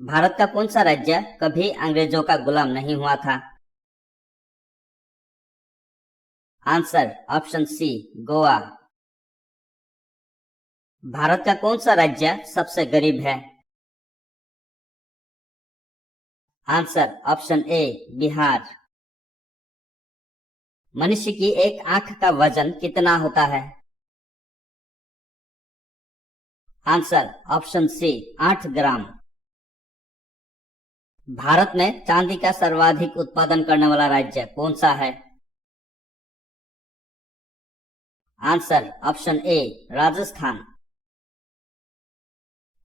भारत का कौन सा राज्य कभी अंग्रेजों का गुलाम नहीं हुआ था? Answer option C, Goa. भारत का कौन सा राज्य सबसे गरीब है? Answer option A, Bihar. मनुष्य की एक आंख का वजन कितना होता है? Answer option C, 8 gram. Bharat में चांदी का सर्वाधिक उत्पादन करने वाला राज्य कौन सा है? आंसर ऑप्शन ए, राजस्थान।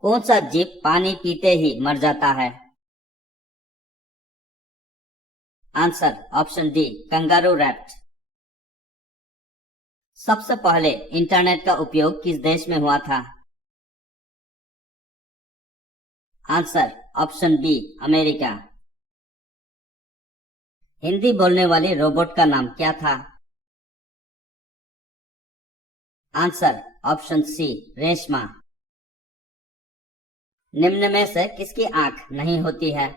कौन सा जीव पानी पीते ही मर जाता है? Answer option D, kangaroo rat. सबसे पहले इंटरनेट का उपयोग किस देश में हुआ था? Answer option B, America. Hindi बोलने वाली रोबोट का नाम क्या था? Answer option C, Reshma. निम्न में से किसकी आंख नहीं होती है?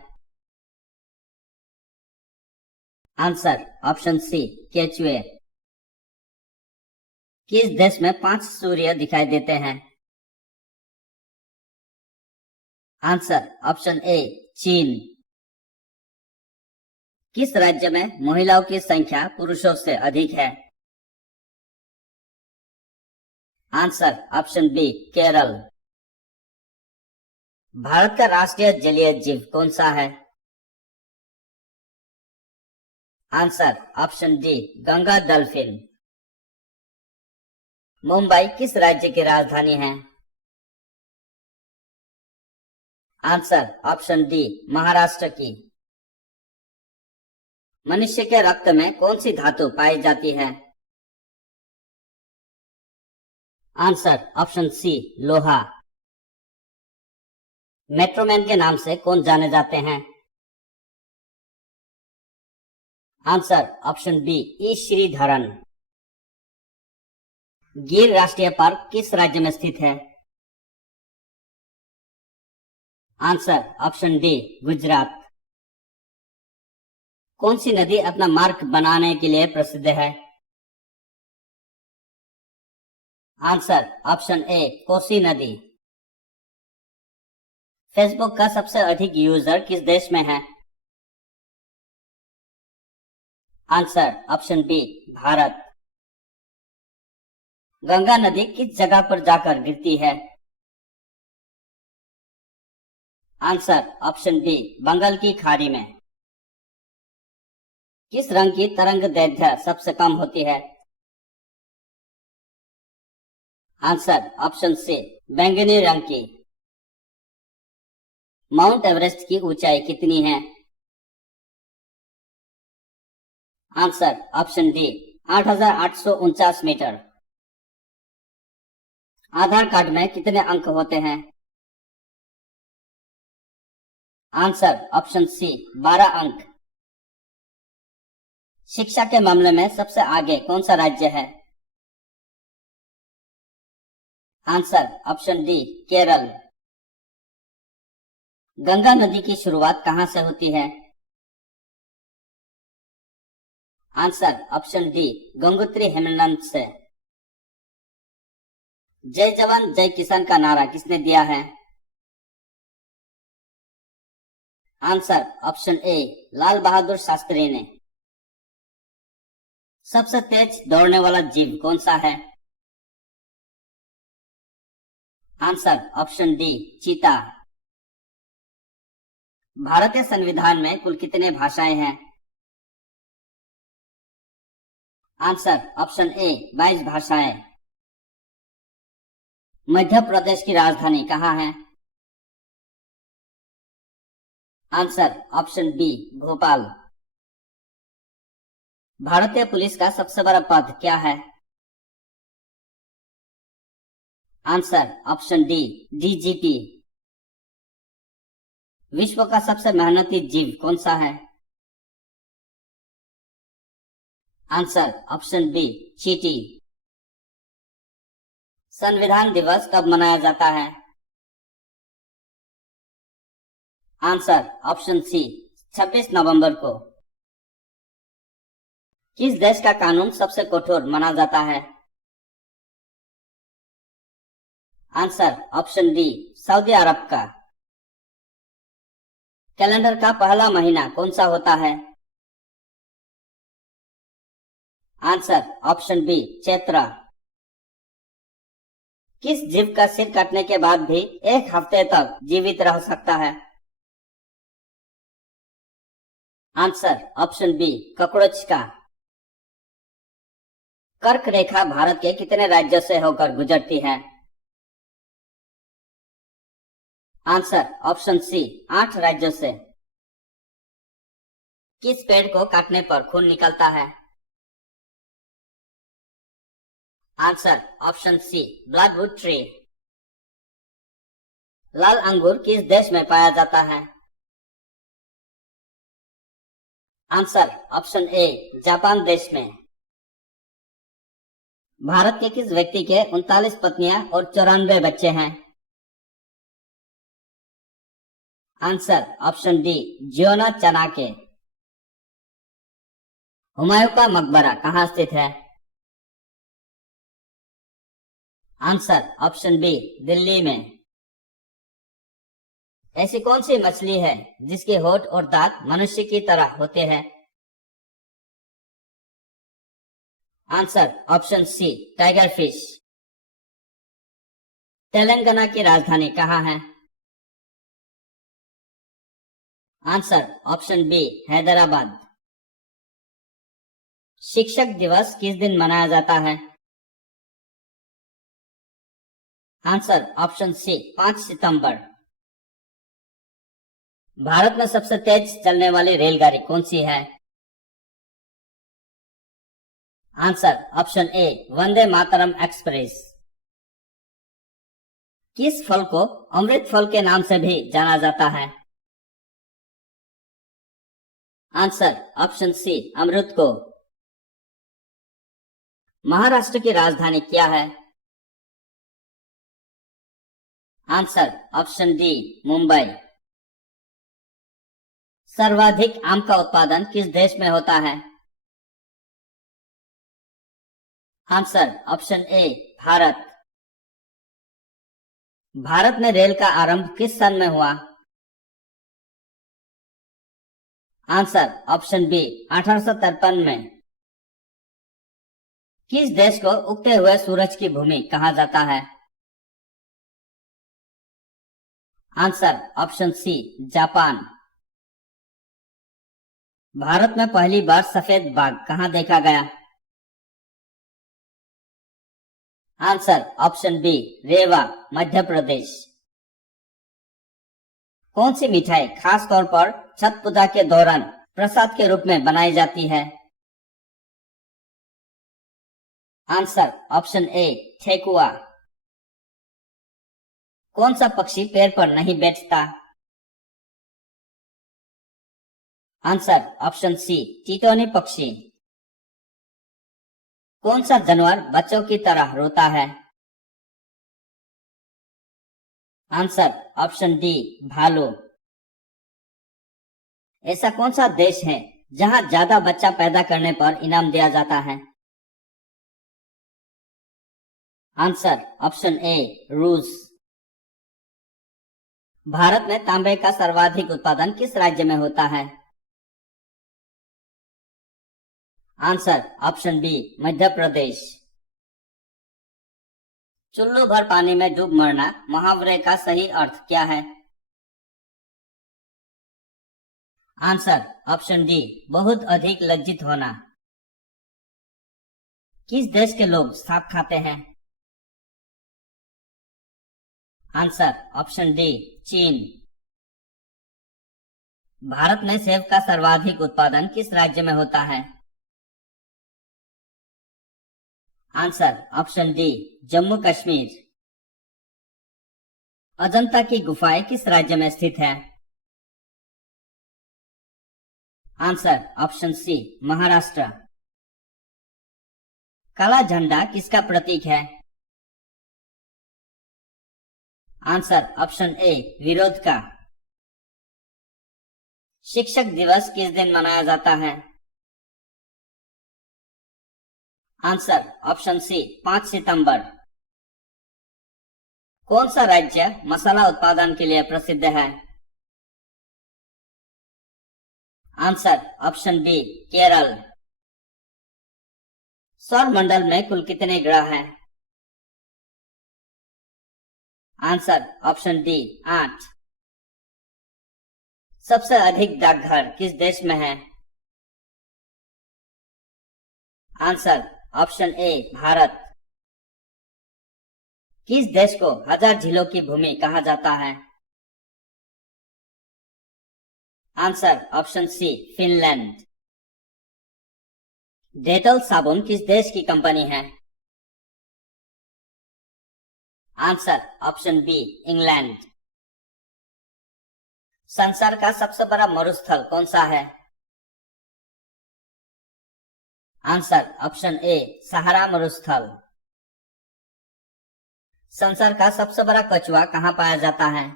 आंसर ऑप्शन सी, केचुए। किस देश में 5 सूर्य दिखाई देते हैं? आंसर ऑप्शन ए, चीन। किस राज्य में महिलाओं की संख्या पुरुषों से अधिक है? Answer option B, Kerala. भारत का राष्ट्रीय जलीय जीव कौन सा है? Answer option D, Ganga dolphin. Mumbai किस राज्य की राजधानी है? आंसर ऑप्शन डी, महाराष्ट्र की। मनुष्य के रक्त में कौन सी धातु पाई जाती है? आंसर ऑप्शन सी, लोहा। मेट्रोमैन के नाम से कौन जाने जाते हैं? आंसर ऑप्शन बी, ई श्रीधरन। गिर राष्ट्रीय पार्क किस राज्य में स्थित है? Answer option D, Gujarat. कौन सी नदी अपना मार्ग बनाने के लिए प्रसिद्ध है? आंसर ऑप्शन ए, कोसी नदी। फेसबुक का सबसे अधिक यूजर किस देश में है? Answer option B, Bharat. Ganga नदी किस जगह पर जाकर गिरती है? आंसर ऑप्शन बी, बंगाल की खाड़ी में। किस रंग की तरंग दैर्घ्य सबसे कम होती है? आंसर ऑप्शन सी, बैंगनी रंग की। माउंट एवरेस्ट की ऊंचाई कितनी है? Answer option D, 8,849 metre. Aadhaar card में कितने अंक होते हैं? आंसर ऑप्शन सी, 12 अंक। शिक्षा के मामले में सबसे आगे कौन सा राज्य है? Answer option D, Kerala. Ganga नदी की शुरुआत कहां से होती है? आंसर ऑप्शन डी, गंगोत्री हेमनंद से। जय जवान जय किसान का नारा किसने दिया है? आंसर ऑप्शन ए, लाल बहादुर शास्त्री ने। सबसे तेज दौड़ने वाला जीव कौन सा है? आंसर ऑप्शन डी, चीता। भारतीय संविधान में कुल कितने भाषाएं हैं? आंसर ऑप्शन ए, 22 भाषाएं। मध्य प्रदेश की राजधानी कहाँ है? Answer option B, Bhopal. भारतीय पुलिस का सबसे बड़ा पद क्या है? Answer option D, DGP. विश्व का सबसे मेहनती जीव कौन सा है? आंसर ऑप्शन बी, चींटी। संविधान दिवस कब मनाया जाता है? आंसर ऑप्शन सी 26 नवंबर को। किस देश का कानून सबसे कठोर माना जाता है? Answer option D Saudi Arab का। कैलेंडर का पहला महीना कौन सा होता है? Answer option B Chaitra. किस जीव का सिर काटने के बाद भी 1 हफ्ते तक जीवित रह सकता है? आंसर ऑप्शन बी कॉकरोच का। कर्क रेखा भारत के कितने राज्यों से होकर गुजरती है? आंसर ऑप्शन सी 8 राज्यों से। किस पेड़ को काटने पर खून निकलता है? Answer option C bloodwood tree. लाल अंगूर किस देश में पाया जाता है? आंसर ऑप्शन ए जापान देश में। भारत के किस व्यक्ति के 39 पत्नियां और 94 बच्चे हैं? आंसर ऑप्शन डी जियोना चाणक्य। हुमायूं का मकबरा कहाँ स्थित है? आंसर ऑप्शन बी दिल्ली में। ऐसी कौन सी मछली है जिसके होंठ और दांत मनुष्य की तरह होते हैं? Answer option C tiger fish. Telangana की राजधानी कहाँ है? Answer option B Hyderabad. शिक्षक दिवस किस दिन मनाया जाता है? आंसर ऑप्शन सी 5 सितंबर। भारत में सबसे तेज चलने वाली रेलगाड़ी कौन सी है? Answer option A Vande Mataram express. किस फल को अमृत फल के नाम से भी जाना जाता है? आंसर ऑप्शन सी अमृत को। महाराष्ट्र की राजधानी क्या है? Answer option D Mumbai. सर्वाधिक आम का उत्पादन किस देश में होता है? Answer option A Bharat. Bharat में रेल का आरंभ किस सन में हुआ? आंसर ऑप्शन बी 1853 में। किस देश को उगते हुए सूरज की भूमि कहा जाता है? Answer option C Japan. Bharat में पहली बार सफेद बाघ कहां देखा गया? Answer option B Rewa Madhya Pradesh. कौन सी मिठाई खास तौर पर छठ पूजा के दौरान प्रसाद के रूप में बनाई जाती है? आंसर ऑप्शन ए ठेकुआ। कौन सा पक्षी पेड़ पर नहीं बैठता? आंसर ऑप्शन सी टिटोनी पक्षी। कौन सा जानवर बच्चों की तरह रोता है? आंसर ऑप्शन डी भालू। ऐसा कौन सा देश है जहां ज्यादा बच्चा पैदा करने पर इनाम दिया जाता है? आंसर ऑप्शन ए रूस। भारत में तांबे का सर्वाधिक उत्पादन किस राज्य में होता है? आंसर ऑप्शन बी मध्य प्रदेश। चुल्लू भर पानी में डूब मरना मुहावरे का सही अर्थ क्या है? आंसर ऑप्शन डी बहुत अधिक लज्जित होना। किस देश के लोग सांप खाते हैं? आंसर ऑप्शन डी चीन। भारत में सेब का सर्वाधिक उत्पादन किस राज्य में होता है? Answer option D Jammu Kashmir. Ajanta की गुफाएं किस राज्य में स्थित है? Answer option C Maharashtra. काला झंडा किसका प्रतीक है? आंसर ऑप्शन ए विरोध का। शिक्षक दिवस किस दिन मनाया जाता है? आंसर ऑप्शन सी 5 सितंबर। कौन सा राज्य मसाला उत्पादन के लिए प्रसिद्ध है? Answer option B Kerala. सौर मंडल में कुल कितने ग्रह हैं? Answer option D 8। सबसे अधिक डाकघर किस देश में है? Answer option A Bharat. किस देश को 1000 झीलों की भूमि कहा जाता है? Answer option C Finland. Dettol साबुन किस देश की कंपनी है? Answer option B England. संसार का सबसे बड़ा मरुस्थल कौन सा है? आंसर ऑप्शन ए सहारा मरुस्थल। संसार का सबसे बड़ा कछुआ कहाँ पाया जाता है?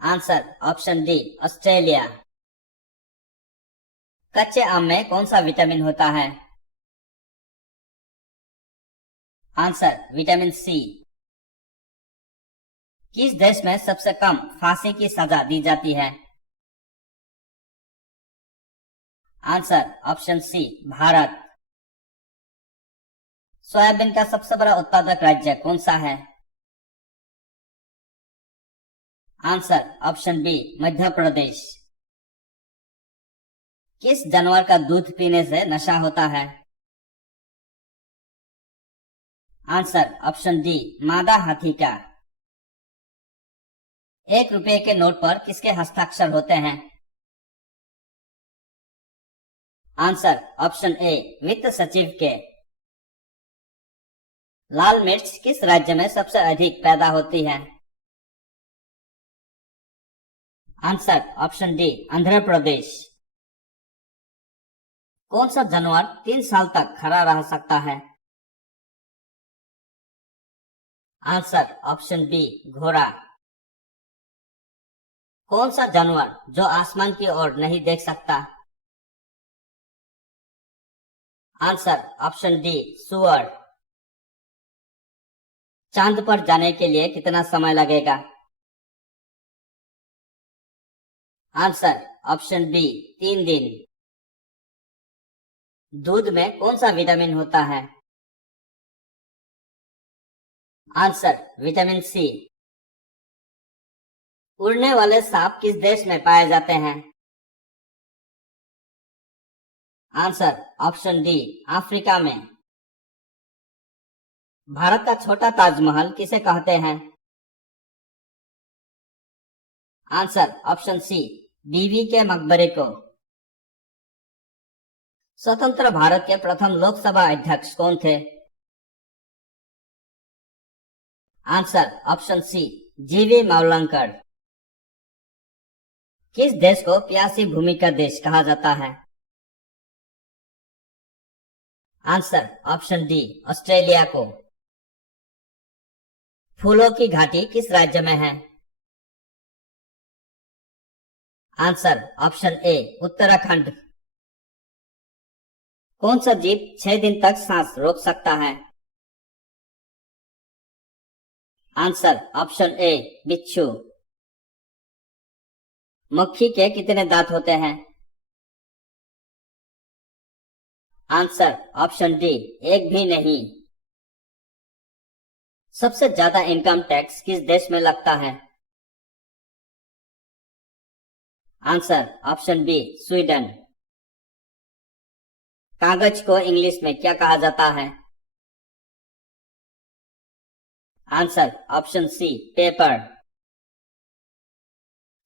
Answer option D Australia. कच्चे आम में कौन सा विटामिन होता है? Answer vitamin C. किस देश में सबसे कम फांसी की सजा दी जाती है? Answer option C Bharat. Soybean का सबसे बड़ा उत्पादक राज्य कौन सा है? Answer option B Madhya Pradesh. किस जानवर का दूध पीने से नशा होता है? आंसर ऑप्शन डी मादा हाथी का। 1 रुपए के नोट पर किसके हस्ताक्षर होते हैं? आंसर ऑप्शन ए वित्त सचिव के। लाल मिर्च किस राज्य में सबसे अधिक पैदा होती है? Answer option D Andhra Pradesh. कौन सा जानवर 3 साल तक खड़ा रह सकता है? आंसर ऑप्शन बी घोड़ा। कौन सा जानवर जो आसमान की ओर नहीं देख सकता? आंसर ऑप्शन डी सुअर। चांद पर जाने के लिए कितना समय लगेगा? आंसर ऑप्शन बी 3 दिन। दूध में कौन सा विटामिन होता है? Answer vitamin C. उड़ने वाले सांप किस देश में पाए जाते हैं? आंसर ऑप्शन डी अफ्रीका में। भारत का छोटा ताजमहल किसे कहते हैं? आंसर ऑप्शन सी बीवी के मकबरे को। स्वतंत्र भारत के प्रथम लोकसभा अध्यक्ष कौन थे? आंसर ऑप्शन सी जीवी मावलंकर। किस देश को प्यासी भूमि का देश कहा जाता है? आंसर ऑप्शन डी ऑस्ट्रेलिया को। फूलों की घाटी किस राज्य में है? आंसर ऑप्शन ए उत्तराखंड। कौन सा जीव 6 दिन तक सांस रोक सकता है? आंसर ऑप्शन ए बिच्छू। मक्खी के कितने दांत होते हैं? आंसर ऑप्शन डी एक भी नहीं। सबसे ज्यादा इनकम टैक्स किस देश में लगता है? Answer option B Sweden. कागज को इंग्लिश में क्या कहा जाता है? Answer option C paper.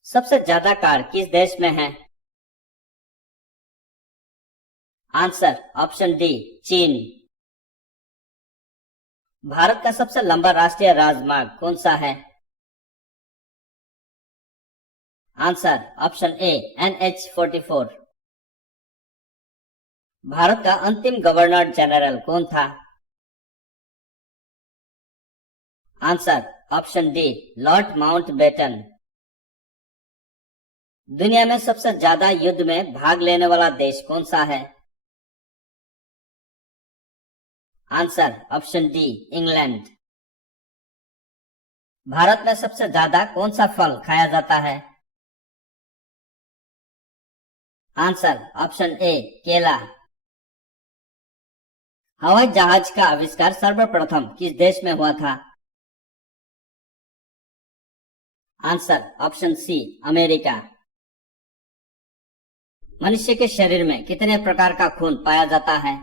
सबसे ज्यादा कार किस देश में है? आंसर ऑप्शन डी चीन। भारत का सबसे लंबा राष्ट्रीय राजमार्ग कौन सा है? आंसर ऑप्शन ए NH-44। भारत का अंतिम गवर्नर जनरल कौन था? Answer option D Lord Mountbatten. दुनिया में सबसे ज्यादा युद्ध में भाग लेने वाला देश कौन सा है? Answer option D, England. Bharat में सबसे ज्यादा कौन सा फल खाया जाता है? आंसर ऑप्शन ए, केला। हवाई जहाज का आविष्कार सर्वप्रथम किस देश में हुआ था? Answer option C, America. मनुष्य के शरीर में कितने प्रकार का खून पाया जाता है?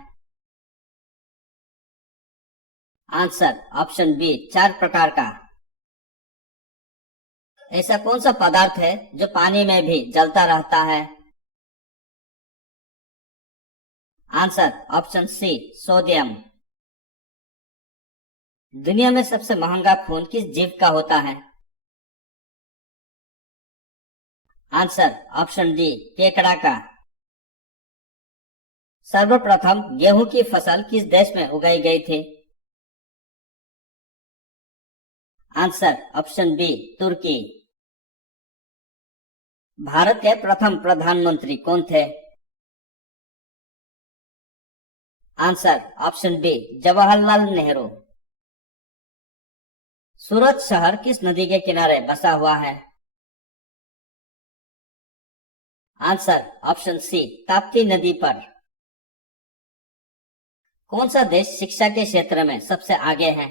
आंसर ऑप्शन बी, 4 प्रकार का। ऐसा कौन सा पदार्थ है जो पानी में भी जलता रहता है? Answer option C, sodium. दुनिया में सबसे महंगा खून किस जीव का होता है? आंसर ऑप्शन डी, केकड़ा का। सर्वप्रथम गेहूं की फसल किस देश में उगाई गई थी? आंसर ऑप्शन बी, तुर्की। भारत के प्रथम प्रधानमंत्री कौन थे? Answer option B, Jawaharlal Nehru. Surat शहर किस नदी के किनारे बसा हुआ है? आंसर ऑप्शन सी, ताप्ती नदी पर। कौन सा देश शिक्षा के क्षेत्र में सबसे आगे है?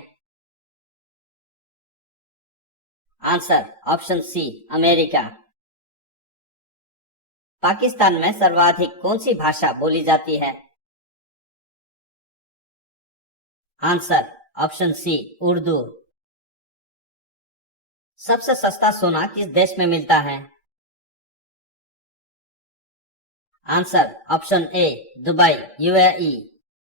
Answer option C, America. Pakistan में सर्वाधिक कौन सी भाषा बोली जाती है? Answer option C, Urdu. सबसे सस्ता सोना किस देश में मिलता है? Answer option A, Dubai, UAE.